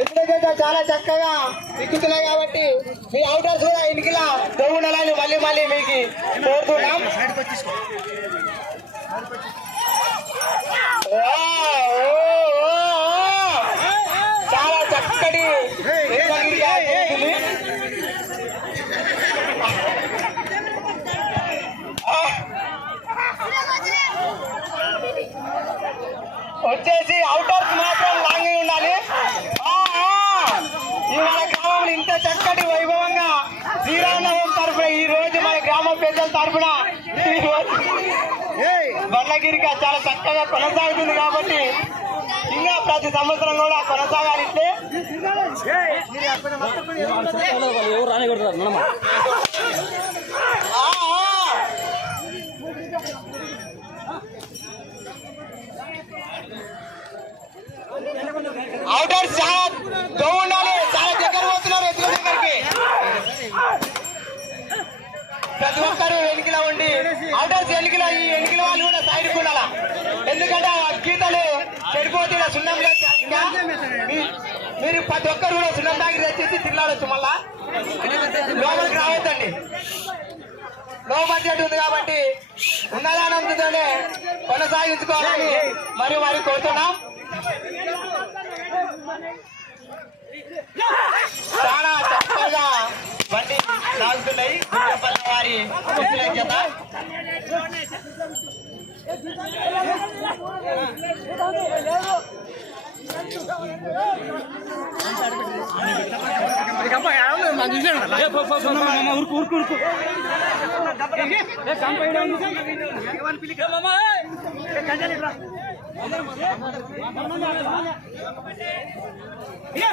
ఎందుకంటే చాలా చక్కగా ఎక్కుతున్నాయి కాబట్టి మీ అవుటర్స్ కూడా ఇంటికిలా ఉండాలని మళ్ళీ మళ్ళీ మీకు కోరుతున్నాం. చాలా చక్కటి వచ్చేసి అవుటర్స్ మాత్రం లాంగ్ ఉండాలి. ఆ, ఆ. ఈ మన గ్రామంలో ఇంత చక్కటి వైభవంగా శ్రీరామనవం తరఫున ఈ రోజు మన గ్రామ పెద్దల తరఫున బండగిరిగా చాలా చక్కగా కొనసాగుతుంది కాబట్టి ఇంకా ప్రతి సంవత్సరం కూడా కొనసాగాలి. అవుటర్ చాలా దో ఉండాలి చాలా దగ్గర పోతున్నారు ఎత్తుల దగ్గరికి. ప్రతి ఒక్కరు వెనుకలో ఉండి అవుటర్స్ వెనుకలో ఈ వెనుకల వాళ్ళు కూడా సైడ్ ఉండాల? ఎందుకంటే ఆ గీతలు చెడిపోతే సున్నం ఇంకా మీరు ప్రతి ఒక్కరు కూడా సున్నం దాగి తెచ్చేసి తిరలాడొచ్చు మళ్ళా? లోపలికి రావద్దండి. లో బడ్జెట్ ఉంది కాబట్టి ఉన్నదానంతతోనే కొనసాగించుకోవాలని మరి మరి కోరుతున్నాం. చాలా చక్కగా బండి సాగుతున్నాయి గుండెపల్లి వారి వ్యతిరేకత ఉరుకు ఉరుకు ఉరుకు يا